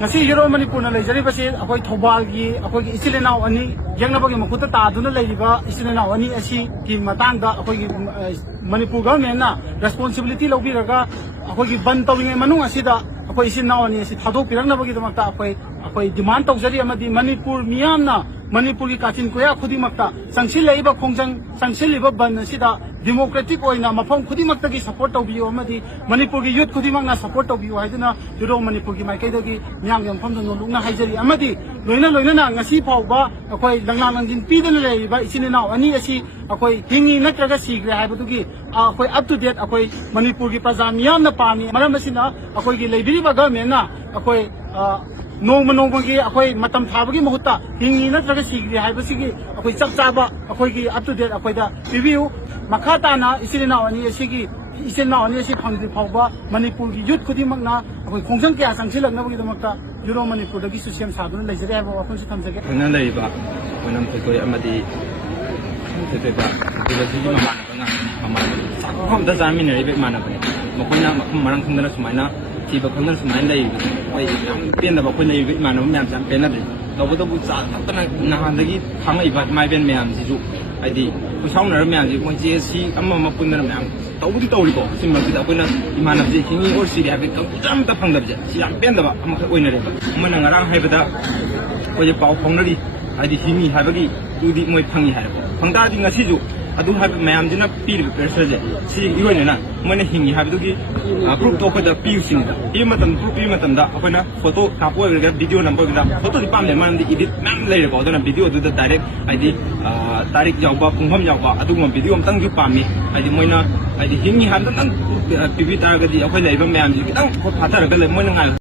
ngasi hero manipur na leijari basi akoi thobal gi akoi gi isilena ani yangnaba gi makuta ta duna leiriba isilena ani asi ki matang da akoi gi manipur government na responsibility lobi raga akoi gi ban tawinge manung asida akoi isilena ani asi thadok pirangnaba gi damakta akoi demand tawjari amadi manipur miyamna manipur gi kachin koya khudi makta sangsil leiba khongjang sangsil liba ban asida democratic oina mafam khudi makta gi support tawbiyo amadi manipur gi youth khudi makna support tawbiyo haiduna juro manipur gi maikai da gi myang yam pham no lungna haijari amadi loina na ngasi phawba akoi langna langjin pidana leiba isinena ani asi akoi hingi natraga sigre haibadu gi akoi up to date akoi manipur gi praja miyam na pami maram asina akoi gi leibiri ba government na akoi नोंग की अखोई मतम थाबगी मुहुत्ता हिंगी नत्रगा सिगरी हाइबसिगी अखोई चक चाबा अखोई up to date अखोई दा पिबियु मखा ताना इसिना अनि एसिगी इसिना अनि एसि फंगदि फावबा मणिपुर की यूथ खुदिमकना अखोई खोंजंग क्या संगसिलंगनबगी दमकता यूरो मणिपुर दगी सुसियम सादुन लेजरे हाबा वाफंसि थमजगे खना लैबा मनम थेकोय अमदि थेतेबा दिलजिगी ममानबना ममान साखमदा जामिनरिबे मानबने मखोइना मखम मरंग खंगना सुमाइना तीब खंगन सुमाइन लै ओइ याम पेनदा बखोइ लै मानब म्याम जाम पेनदि तबदबु चा ततना नहानदगी थांगैबा माइबेन म्याम जिजु आइदि कुसाउनर म्याम जि मोइ जेसी अम्मा मपुनर म्याम तौबुदि तौरिको सिमबदि अखोइना इमानब जि हिंगी और सिरि हाबे कम त फंगदबजे सि याम पेनदबा अमख ओइनरेबा मन ngarang हाइबदा ओइ पाउ फंगनरि आइदि हिंगी हाबगी दुदि मोइ fungi हाइबो फंगदादि ngasiजु adu habi mayam jina pir pressure je si iwene na mone hingi habi dugi proof to ko da piu sing da i matam proof i matam da apana photo kapo ga video number ga photo di pam le man di edit nam le ko da video du da direct id tarik jawba pungham jawba adu ma video am tang ju pami id moina id hingi han da nang pv tar ga di apoi le ba mayam ji dang ko phatar ga le moina ngal